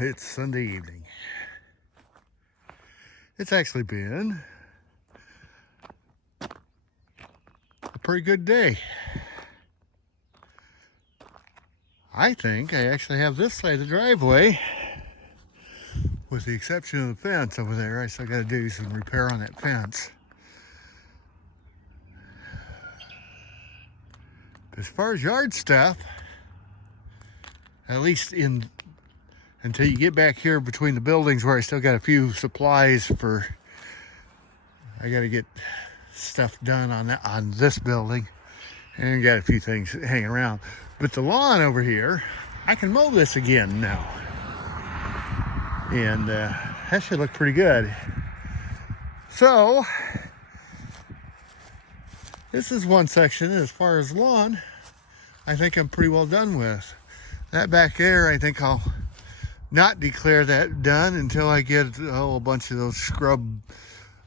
it's Sunday evening. It's actually been a pretty good day. I think I actually have this side of the driveway, with the exception of the fence over there. I still got to do some repair on that fence. As far as yard stuff, at least until you get back here between the buildings where I still got a few supplies for, I got to get stuff done on this building, and got a few things hanging around. But the lawn over here, I can mow this again now, and that should look pretty good. So this is one section. As far as lawn, I think I'm pretty well done with. That back there, I think I'll not declare that done until I get a bunch of those scrub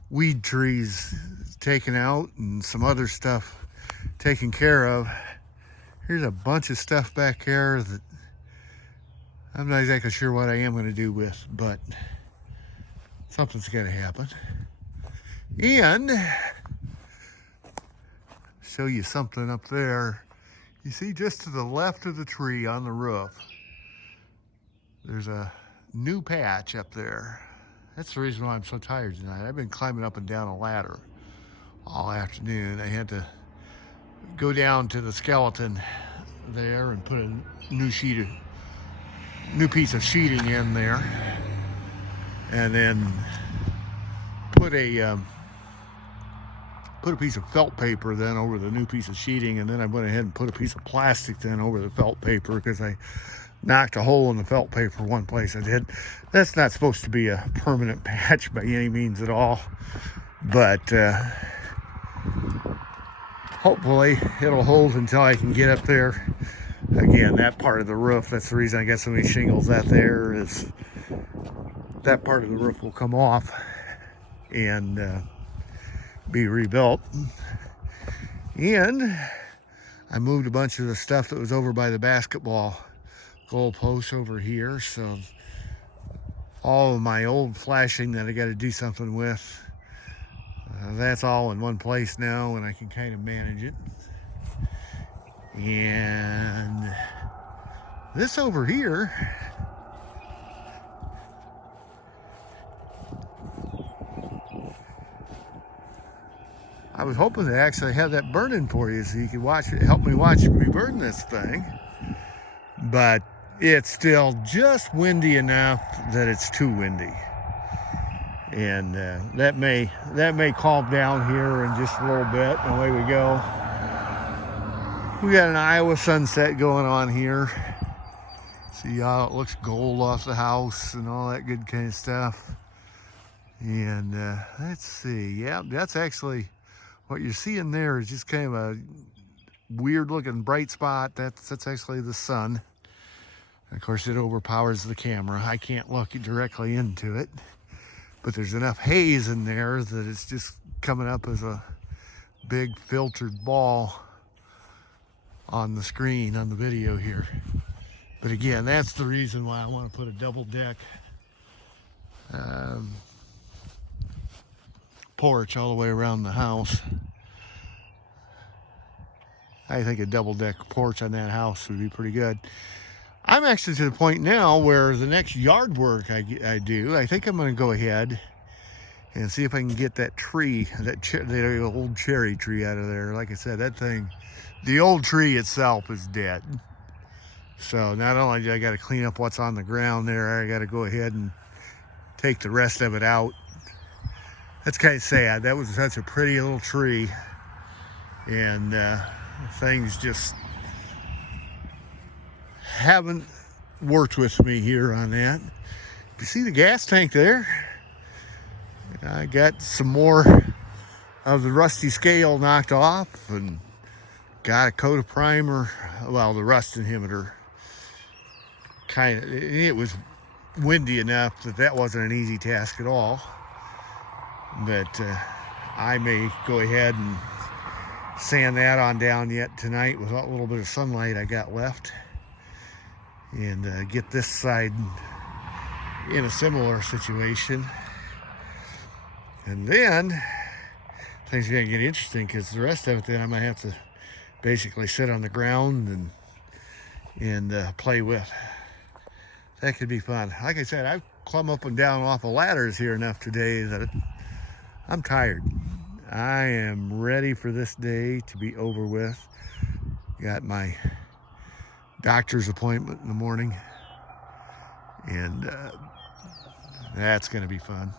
weed trees taken out and some other stuff taken care of. Here's a bunch of stuff back there that I'm not exactly sure what I am going to do with, but something's got to happen. And show you something up there. You see, just to the left of the tree on the roof, there's a new patch up there. That's the reason why I'm so tired tonight. I've been climbing up and down a ladder all afternoon. I had to go down to the skeleton there and put a new piece of sheeting in there, and then put a piece of felt paper then over the new piece of sheeting, and then I went ahead and put a piece of plastic then over the felt paper because I knocked a hole in the felt paper one place. I did. That's not supposed to be a permanent patch by any means at all, but hopefully it'll hold until I can get up there. Again, that part of the roof, that's the reason I got so many shingles out there, is that part of the roof will come off and be rebuilt. And I moved a bunch of the stuff that was over by the basketball goal post over here, so all of my old flashing that I got to do something with, that's all in one place now, and I can kind of manage it. And this over here, I was hoping to actually have that burning for you so you could help me watch me burn this thing, but it's still just windy enough that it's too windy. And that may calm down here in just a little bit, and away we go. We got an Iowa sunset going on here. See how it looks gold off the house and all that good kind of stuff. And let's see, yeah, that's actually what you're seeing there is just kind of a weird looking bright spot. That's actually the sun. And of course, it overpowers the camera. I can't look directly into it, but there's enough haze in there that it's just coming up as a big filtered ball on the screen on the video here. But again, that's the reason why I want to put a double deck porch all the way around the house. I think a double deck porch on that house would be pretty good. I'm actually to the point now where the next yard work I do, I think I'm going to go ahead and see if I can get that tree, the old cherry tree out of there. Like I said, that thing, the old tree itself is dead. So not only do I got to clean up what's on the ground there, I got to go ahead and take the rest of it out. That's kind of sad. That was such a pretty little tree, and things just haven't worked with me here on that. You see the gas tank there? I got some more of the rusty scale knocked off and got a coat of primer. Well, the rust inhibitor. It was windy enough that wasn't an easy task at all. But I may go ahead and sand that on down yet tonight with a little bit of sunlight I got left, and get this side in a similar situation. And then things are gonna get interesting, because the rest of it then I might have to basically sit on the ground and play with. That could be fun. Like I said, I've climbed up and down off of ladders here enough today that I'm tired. I am ready for this day to be over with. Got my doctor's appointment in the morning, and that's going to be fun.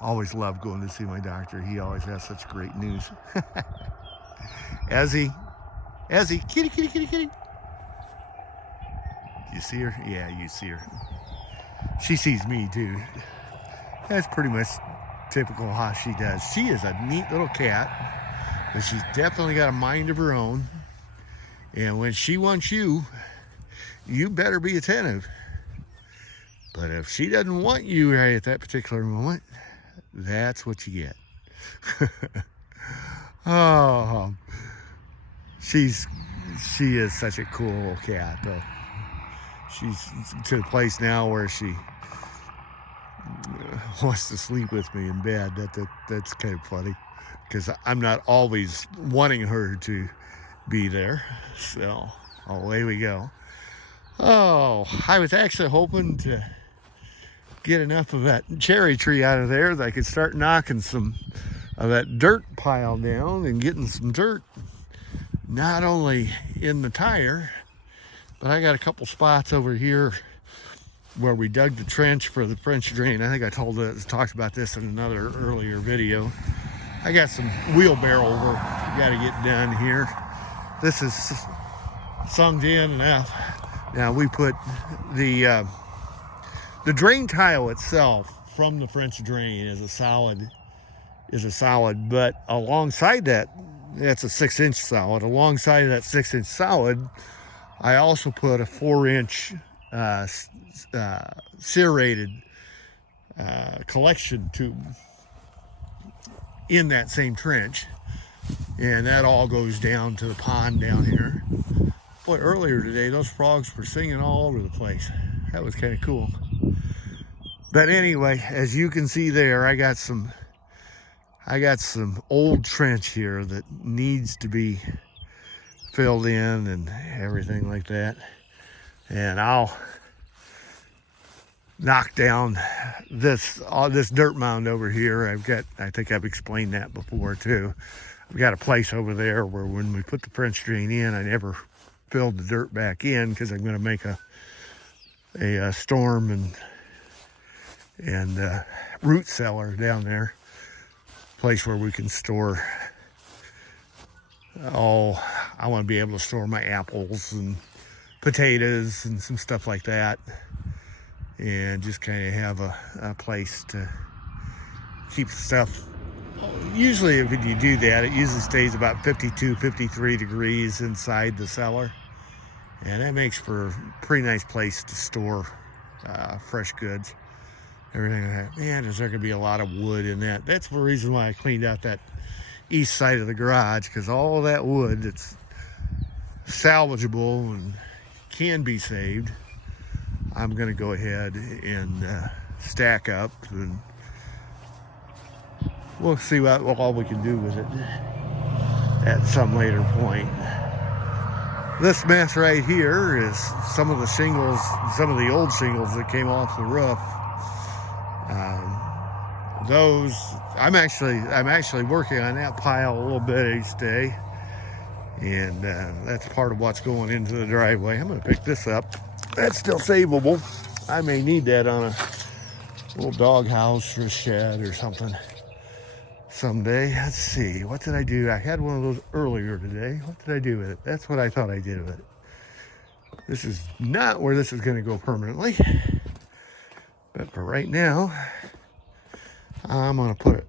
Always love going to see my doctor. He always has such great news. Ezzy, kitty, kitty, kitty, kitty. You see her? Yeah, you see her. She sees me too. That's pretty much typical how she does. She is a neat little cat, but she's definitely got a mind of her own. And when she wants you, you better be attentive. But if she doesn't want you right at that particular moment, that's what you get. Oh, she is such a cool little cat, though. She's to the place now where she wants to sleep with me in bed. That's kind of funny, because I'm not always wanting her to be there. So away we go. Oh, I was actually hoping to get enough of that cherry tree out of there that I could start knocking some of that dirt pile down and getting some dirt not only in the tire, but I got a couple spots over here where we dug the trench for the French drain. I think I talked about this in another earlier video. I got some wheelbarrow work got to get done here. This is sunk in enough. Now we put the drain tile itself from the French drain is a solid, but alongside that, that's a 6-inch solid. Alongside of that 6-inch solid, I also put a 4-inch serrated collection tube in that same trench, and that all goes down to the pond down here. Boy, earlier today those frogs were singing all over the place. That was kind of cool. But anyway, as you can see there, I got some old trench here that needs to be filled in and everything like that, and I'll knock down this dirt mound over here. I think I've explained that before too. I've got a place over there where when we put the French drain in, I never filled the dirt back in, because I'm going to make a storm and root cellar down there, place where we can store I want to be able to store my apples and potatoes and some stuff like that, and just kind of have a place to keep stuff. Usually if you do that, it usually stays about 52, 53 degrees inside the cellar, and that makes for a pretty nice place to store fresh goods, everything like that. Man, is there gonna be a lot of wood in that. That's the reason why I cleaned out that east side of the garage, because all of that wood that's salvageable and can be saved, I'm gonna go ahead and stack up, and we'll see what all we can do with it at some later point. This mess right here is some of the shingles, some of the old shingles that came off the roof. Those I'm actually working on that pile a little bit each day, and that's part of what's going into the driveway. I'm going to pick this up. That's still savable. I may need that on a little dog house or a shed or something someday. Let's see, what did I do? I had one of those earlier today. What did I do with it? That's what I thought I did with it. This is not where this is going to go permanently, but for right now, I'm going to put it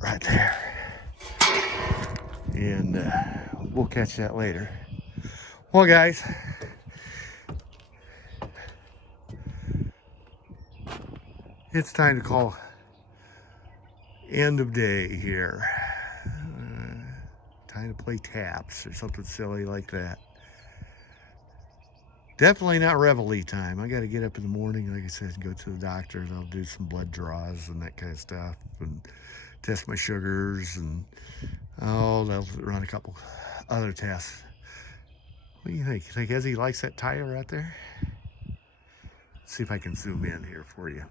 right there, and we'll catch that later. Well, guys, it's time to call end of day here. Time to play taps or something silly like that. Definitely not reveille time. I got to get up in the morning, like I said, and go to the doctor. They'll do some blood draws and that kind of stuff, and test my sugars, and they'll run a couple other tests. What do you think? You think Ezzy likes that tire out there? See if I can zoom in here for you.